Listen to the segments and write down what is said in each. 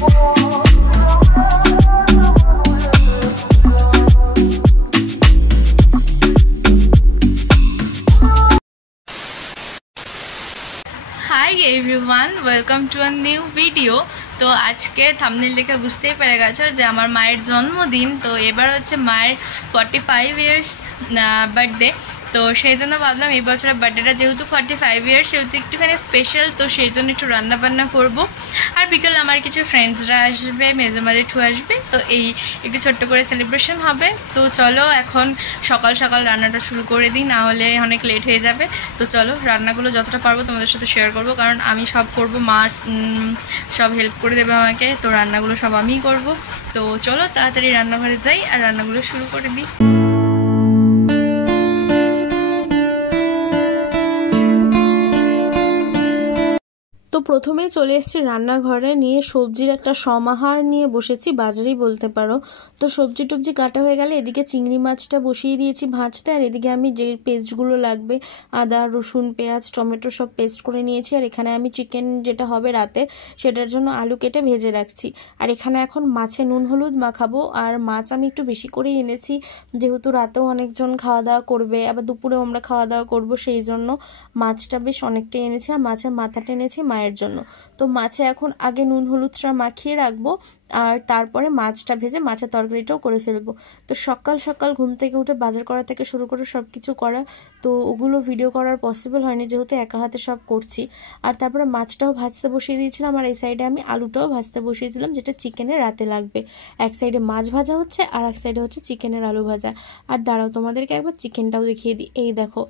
Hi everyone, welcome to a new video. তো আজকে thumbnail দেখে বুঝতেই পেরে গেছো যে আমার মায়ের জন্মদিন। তো এবার হচ্ছে মায়ের 45 ইয়ার্স বার্থডে। তো সেই জন্য ভাবলাম এই বছরের বার্থডেটা যেহেতু 45 ইয়ার্স সেহেতু একটুখানি স্পেশাল, তো সেই জন্য একটু রান্নাবান্না করবো। আর বিকেলে আমার কিছু ফ্রেন্ডসরা আসবে, মেজমালি ঠু আসবে, তো এই একটু ছোট্ট করে সেলিব্রেশন হবে। তো চলো এখন সকাল সকাল রান্নাটা শুরু করে দিই, না হলে অনেক লেট হয়ে যাবে। তো চলো রান্নাগুলো যতটা পারবো তোমাদের সাথে শেয়ার করবো, কারণ আমি সব করবো, মা সব হেল্প করে দেবে আমাকে। তো রান্নাগুলো সব আমিই করবো। তো চলো তাড়াতাড়ি রান্নাঘরে যাই আর রান্নাগুলো শুরু করে দিই। তো প্রথমেই চলে এসেছি রান্নাঘরে, নিয়ে সবজির একটা সমাহার নিয়ে বসেছি, বাজারেই বলতে পারো। তো সবজি টবজি কাটা হয়ে গেলে এদিকে চিংড়ি মাছটা বসিয়ে দিয়েছি ভাজতে, আর এদিকে আমি যে পেস্টগুলো লাগবে আদা রসুন পেঁয়াজ টমেটো সব পেস্ট করে নিয়েছি। আর এখানে আমি চিকেন যেটা হবে রাতে সেটার জন্য আলু কেটে ভেজে রাখছি। আর এখানে এখন মাছে নুন হলুদ মাখাবো। আর মাছ আমি একটু বেশি করেই এনেছি, যেহেতু রাতেও অনেকজন খাওয়া দাওয়া করবে, আবার দুপুরেও আমরা খাওয়া দাওয়া করবো, সেই জন্য মাছটা বেশ অনেকটাই এনেছি। আর মাছের মাথাটা এনেছি মায়ের জন্য। তো মাছে এখন আগে নুন হলুদটা মাখিয়ে রাখবো, আর তারপরে মাছটা ভেজে মাছের তরকারিটাও করে ফেলবো। তো সকাল সকাল ঘুম থেকে উঠে বাজার করা থেকে শুরু করে সব কিছু করা, তো ওগুলো ভিডিও করার পসিবল হয়নি যেহেতু একা হাতে সব করছি। আর তারপরে মাছটাও ভাজতে বসিয়ে দিয়েছিলাম, আর এই সাইডে আমি আলুটাও ভাজতে বসিয়েছিলাম, যেটা চিকেনের রাতে লাগবে। এক সাইডে মাছ ভাজা হচ্ছে আর এক সাইডে হচ্ছে চিকেনের আলু ভাজা। আর দাঁড়াও তোমাদেরকে একবার চিকেনটাও দেখিয়ে দিই। এই দেখো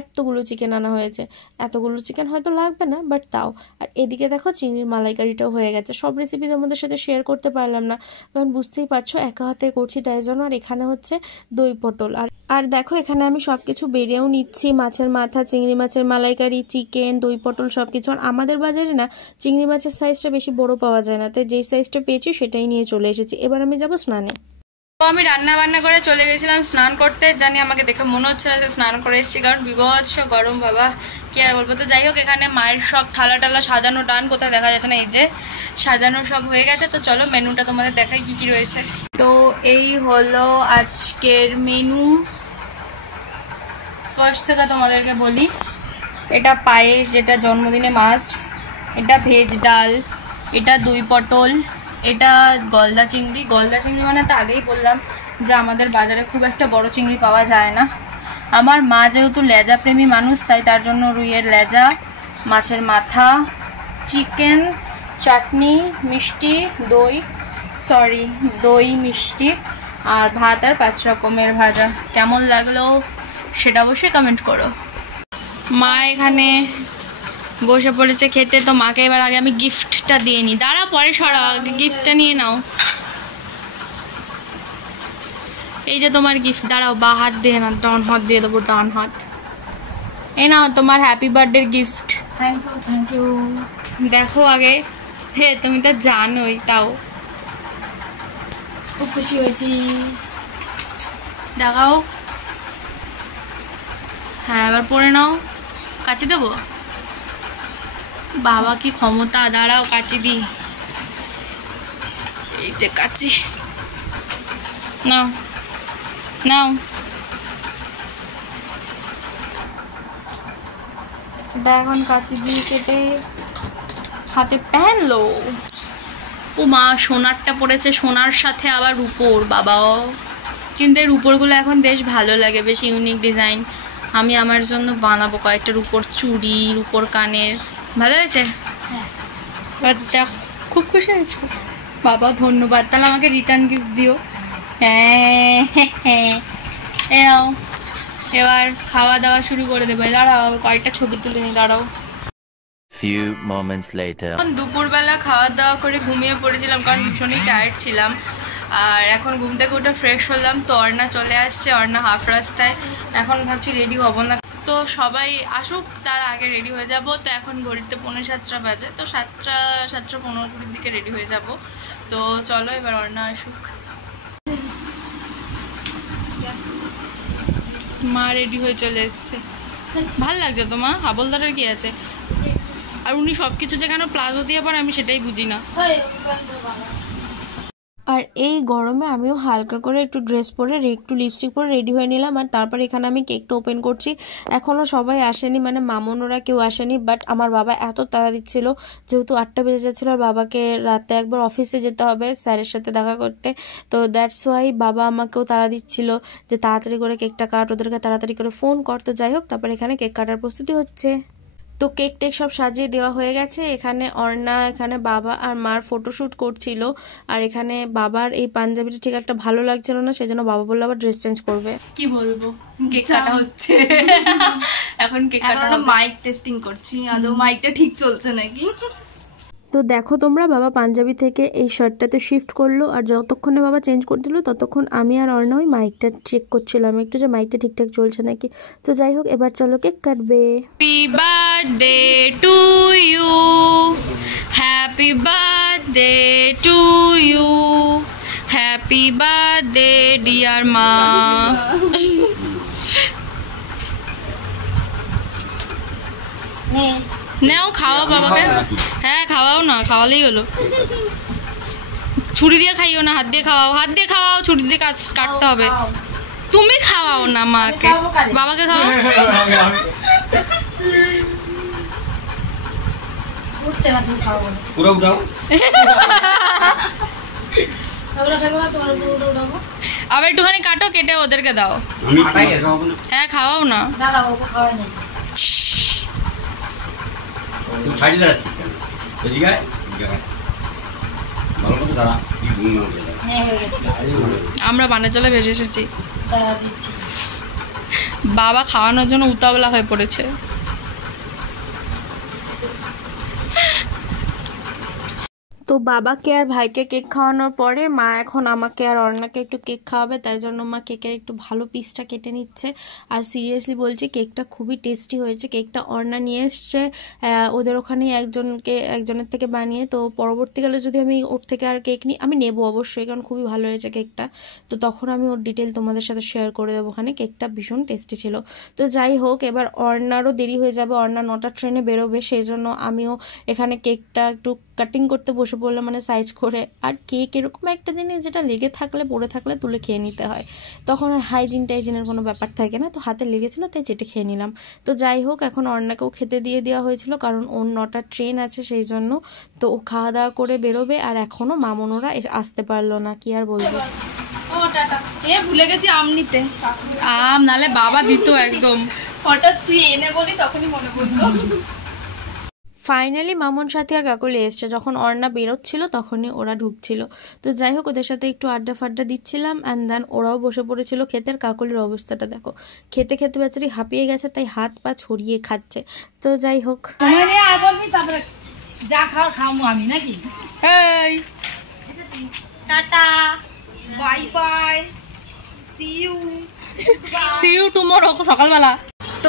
এতগুলো চিকেন আনা হয়েছে। এতগুলো চিকেন হয়তো লাগবে না, বাট তাও। আর এদিকে দেখো চিংড়ির মালাইকারিটাও হয়ে গেছে। সব রেসিপি তোমাদের সাথে শেয়ার করতে পারলাম না, কারণ বুঝতেই পারছো একা হাতে করছি তাই জন্য। আর এখানে হচ্ছে দই পটল। আর দেখো এখানে আমি সব কিছু বেড়েও নিচ্ছি, মাছের মাথা চিংড়ি মাছের মালাইকারি চিকেন দই পটল সব কিছু। আর আমাদের বাজারে না চিংড়ি মাছের সাইজটা বেশি বড় পাওয়া যায় না, তাই যেই সাইজটা পেয়েছি সেটাই নিয়ে চলে এসেছি। এবার আমি যাবো স্নানে। তো আমি রান্না বান্না করে চলে গেছিলাম স্নান করতে। জানি আমাকে দেখে মনে হচ্ছে না যে স্নান করে এসেছি, কারণ বিভৎস গরম বাবা, কি আর বলবো। তো যাই হোক, এখানে মায়ের সব থালা টালা সাজানো টান কোথায় দেখা যাচ্ছে না, এই যে সাজানো সব হয়ে গেছে। তো চলো মেনুটা তোমাদের দেখাই কি কি রয়েছে। তো এই হলো আজকের মেনু। ফার্স্ট থেকে তোমাদেরকে বলি, এটা পায়েস যেটা জন্মদিনে মাস্ট, এটা ভেজ ডাল, এটা দই পটল, এটা গলদা চিংড়ি। গলদা চিংড়ি মানে তো আগেই বললাম যে আমাদের বাজারে খুব একটা বড় চিংড়ি পাওয়া যায় না। আমার মা যেহেতু লেজা প্রেমী মানুষ, তাই তার জন্য রুইয়ের লেজা, মাছের মাথা, চিকেন, চাটনি, মিষ্টি, দই মিষ্টি, আর ভাত আর 5 রকমের ভাজা। কেমন লাগলো সেটা অবশ্যই কমেন্ট করো। মা এখানে বসে পড়েছে খেতে। তো মাকে এবার আগে আমি গিফটটা দিয়ে নিই। দাঁড়া পরে সরা, আগে গিফটটা নিয়ে নাও। এই যে তোমার গিফট, দাঁড়াও বা হাত দিয়ে না, ডান হাত দিয়ে দেবো, ডান হাত। এই নাও তোমার happy birthday gift. Thank you. দেখো আগে, হে তুমি তো জানোই, তাও খুব খুশি হয়েছি। দেখাও। হ্যাঁ এবার পরে নাও। কাচি দেবো? বাবা কি ক্ষমতা, দাঁড়াও কাচি দিই। এই যে কাচি, নাও নাও। এটা এখন কাচি দিয়ে কেটে হাতে পেনলো। ও মা সোনারটা পড়েছে, সোনার সাথে আবার রূপোর। বাবাও, কিন্তু এই রূপোরগুলো এখন বেশ ভালো লাগে, বেশ ইউনিক ডিজাইন। আমি আমার জন্য বানাবো কয়েকটা রূপোর চুড়ি, রূপোর কানের। ভালো হয়েছে? দেখ খুব খুশি হয়েছো? বাবা ধন্যবাদ, তাহলে আমাকে রিটার্ন গিফট দিও। হ্যাঁ হ্যাঁ, এও এবার খাওয়া দাওয়া শুরু করে দেবে। দাঁড়াও কয়েকটা ছবি তুলে নি, দাঁড়াও। Few moments later. দুপুরবেলা খাওয়া দাওয়া করে ঘুমিয়ে পড়েছিলাম, কারণ ভীষণই টায়ার্ড ছিলাম। আর এখন ঘুম থেকে উঠে ফ্রেশ হলাম। তো অর্ণা চলে আসছে, অর্ণা হাফ রাস্তায়। এখন ভাবছি রেডি হব না, তো সবাই আসুক তার আগে রেডি হয়ে যাব। তো এখন ঘড়িতে 6:45 বাজে, তো 7:15 দিকে রেডি হয়ে যাব। তো চলো এবার অর্ণা আসুক। মা রেডি হয়ে চলে এসছে। ভাল লাগছে তো মা? হাবলদারের কি আছে? আর উনি সব কিছু যে কেন প্লাজো দিয়ে পারে আমি সেটাই বুঝি না। আর এই গরমে আমিও হালকা করে একটু ড্রেস পরে একটু লিপস্টিক পরে রেডি হয়ে নিলাম। আর তারপর এখানে আমি কেকটা ওপেন করছি। এখনও সবাই আসেনি, মানে মামুন ওরা কেউ আসেনি, বাট আমার বাবা এত তাড়া দিচ্ছিল যেহেতু 8টা বেজে যাচ্ছিলো আর বাবাকে রাতে একবার অফিসে যেতে হবে স্যারের সাথে দেখা করতে। তো দ্যাটস ওয়াই বাবা আমাকেও তাড়া দিচ্ছিল যে তাড়াতাড়ি করে কেকটা কাট, ওদেরকে তাড়াতাড়ি করে ফোন কর। তো যাই হোক, তারপর এখানে কেক কাটার প্রস্তুতি হচ্ছে। তো কেক টেক সব সাজিয়ে দেওয়া হয়ে গেছে। এখানে অর্ণা এখানে বাবা আর মার ফটোশ্যুট করছিল। আর এখানে বাবার এই পাঞ্জাবিটা ঠিক একটা ভালো লাগছিল না, সেজন্য বাবা বললো আবার ড্রেস চেঞ্জ করবে। কি বলবো, কেক কাটা হচ্ছে এখন কেক কাটা মাইক টেস্টিং করছি, আদৌ মাইকটা ঠিক চলছে নাকি। তো দেখো তোমরা, বাবা পাঞ্জাবি থেকে এই শার্টটাতে শিফট করলো। আর যতক্ষণে বাবা চেঞ্জ করছিল ততক্ষণ আমি আর অর্ণা ওই মাইকটা চেক করছিলাম একটু যে মাইকটা ঠিকঠাক চলছে নাকি। তো যাই হোক, এবার চলো কেক কাটবে। Happy birthday to you, happy birthday to you, happy birthday dear মা। নাও খাওয়া বাবাকে। হ্যাঁ খাওয়াও না, খাওয়ালেই হলো। ছুরি দিয়ে খাইও না, হাত দিয়ে খাওয়াও। হাত দিয়ে খাওয়াও, ছুরি দিয়ে কাটতে হবে। তুমি খাওয়াও না মাকে, বাবাকে খাওয়াও। আবার একটুখানি কাটো, কেটে ওদেরকে দাও। হ্যাঁ খাওয়াও না। আমরা পানের জলে ভেসে এসেছি। বাবা খাওয়ানোর জন্য উতাবলা হয়ে পড়েছে। তো বাবাকে আর ভাইকে কেক খাওয়ানোর পরে মা এখন আমাকে আর অর্ণাকে একটু কেক খাওয়াবে, তাই জন্য মা কেকের একটু ভালো পিসটা কেটে নিচ্ছে। আর সিরিয়াসলি বলছি, কেকটা খুবই টেস্টি হয়েছে। কেকটা অর্ণা নিয়ে এসছে ওদের ওখানে একজনের থেকে বানিয়ে। তো পরবর্তীকালে যদি আমি ওর থেকে আর কেক নিই, আমি নেবো অবশ্যই, কারণ খুবই ভালো হয়েছে কেকটা। তো তখন আমি ওর ডিটেল তোমাদের সাথে শেয়ার করে দেবো ওখানে। কেকটা ভীষণ টেস্টি ছিল। তো যাই হোক, এবার অর্ণারও দেরি হয়ে যাবে, অর্ণা 9টার ট্রেনে বেরোবে, সেই জন্য আমিও এখানে কেকটা একটু কাটিং করতে বসে পড়লাম, মানে সাইজ করে। আর কেক এরকম একটা জিনিস যেটা লেগে থাকলে পড়ে থাকলে তুলে খেয়ে নিতে হয়, তখন আর হাইজিনের কোনো ব্যাপার থাকে না। তো হাতে লেগেছিল তাই চেটে খেয়ে নিলাম। তো যাই হোক, এখন অর্ণাকেও খেতে দিয়ে দেওয়া হয়েছিল, কারণ ওর 9টার ট্রেন আছে সেই জন্য। তো ও খাওয়া দাওয়া করে বেরোবে, আর এখনও মামুনরা আসতে পারলো না, কি আর বলবো। ভুলে গেছি আম নিতে, আম নালে বাবা দিত একদম। হঠাৎ তুই এনে বলি তখনই মনে পড়লো। ফাইনালি মামুন সাথী আর কাকলি এসছে। যখন অর্ণা বেরোচ্ছিল তখনই ওরা ঢুকছিল। তো যাই হোক, ওদের সাথে একটু আড্ডা ফাড্ডা দিচ্ছিলাম, অ্যান্ড দেন ওরাও বসে পড়েছিল খেতে। আর কাকলির অবস্থাটা দেখো, খেতে খেতে বেচারি হাঁপিয়ে গেছে, তাই হাত পা ছড়িয়ে খাচ্ছে। তো যাই হোক, যা খাও খামো আমি নাকি। Tata, bye bye, see you tomorrow সকালবেলা।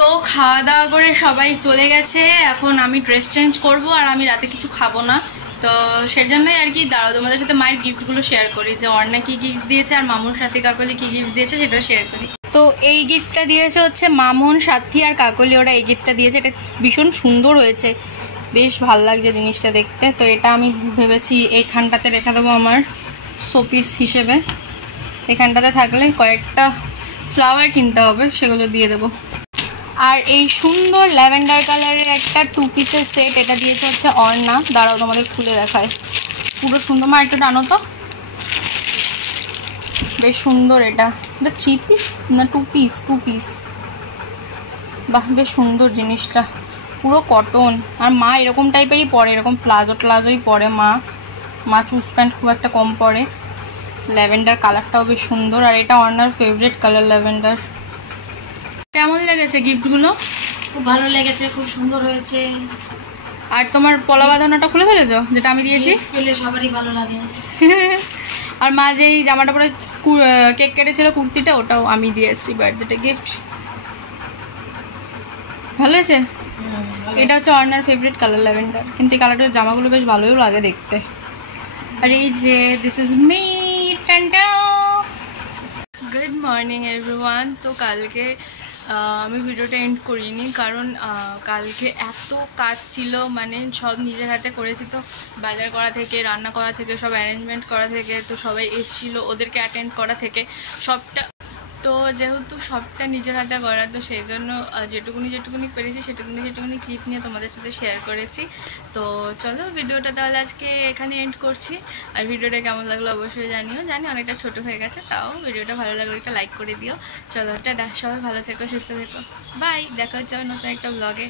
তো খাওয়া দাওয়া করে সবাই চলে গেছে, এখন আমি ড্রেস চেঞ্জ করব। আর আমি রাতে কিছু খাবো না, তো সেজন্যই আর কি দাঁড়াও তোমাদের সাথে মায়ের গিফটগুলো শেয়ার করি, যে অর্ণা কী গিফট দিয়েছে আর মামুন সাথী কাকলি কী গিফট দিয়েছে সেটাও শেয়ার করি। তো এই গিফটটা দিয়েছে হচ্ছে মামুন সাথী আর কাকলি, ওরা এই গিফটটা দিয়েছে। এটা ভীষণ সুন্দর হয়েছে, বেশ ভাল লাগছে জিনিসটা দেখতে। তো এটা আমি ভেবেছি এইখানটাতে রেখে দেবো আমার শোপিস হিসেবে। এখানটাতে থাকলে কয়েকটা ফ্লাওয়ার কিনতে হবে, সেগুলো দিয়ে দেবো। আর এই সুন্দর ল্যাভেন্ডার কালারের একটা 2 পিসের সেট, এটা দিয়েছে হচ্ছে অর্ণা। দাঁড়াও তোমাদের খুলে দেখায়, পুরো সুন্দর। মা একটু টানো তো, বেশ সুন্দর। এটা 3 পিস না 2 পিস, বাহ বেশ সুন্দর জিনিসটা, পুরো কটন। আর মা এরকম টাইপেরই পরে, এরকম প্লাজোই পরে মা চুজ প্যান্ট খুব একটা কম পরে। ল্যাভেন্ডার কালারটাও বেশ সুন্দর, আর এটা অর্ণার ফেভারিট কালার ল্যাভেন্ডার। কেমন লেগেছে গিফটগুলো? খুব ভালো লেগেছে, খুব সুন্দর হয়েছে। আর তোমার পলা বাঁধানোটা খুলে ফেলেছো, যেটা আমি দিয়েছি? পেলে সবারই ভালো লাগে। আর মা যেই জামাটা পরে কেক কেটেছিল, কুর্তিটা, ওটাও আমি দিয়েছি বার্থডে গিফট। ভালো হয়েছে। এটা হচ্ছে অর্ণার ফেভারিট কালার ল্যাভেন্ডার, কিন্তু এই কালারটার জামাগুলো বেশ ভালোই লাগে দেখতে। আর এই যে this is me. Good morning everyone. তো কালকে আমি ভিডিওটা এন্ড করিনি, কারণ কালকে এত কাজ ছিল, মানে সব নিজের হাতে করেছি। তো বাজার করা থেকে, রান্না করা থেকে, সব অ্যারেঞ্জমেন্ট করা থেকে, তো সবাই এসেছিলো, ওদেরকে অ্যাটেন্ড করা থেকে সবটা। তো যেহেতু সবটা নিজের হাতে করা, তো সেই জন্য যেটুকুনি পেরেছি সেটুকুনি ক্লিপ নিয়ে তোমাদের সাথে শেয়ার করেছি। তো চলো ভিডিওটা তাহলে আজকে এখানে এন্ড করছি। আর ভিডিওটা কেমন লাগলো অবশ্যই জানিও। জানি অনেকটা ছোট হয়ে গেছে, তাও ভিডিওটা ভালো লাগলে একটা লাইক করে দিও। চলো টাটা, সবাই ভালো থেকো, সুস্থ থেকো, বাই। দেখা হচ্ছে আবার নতুন একটা ব্লগে।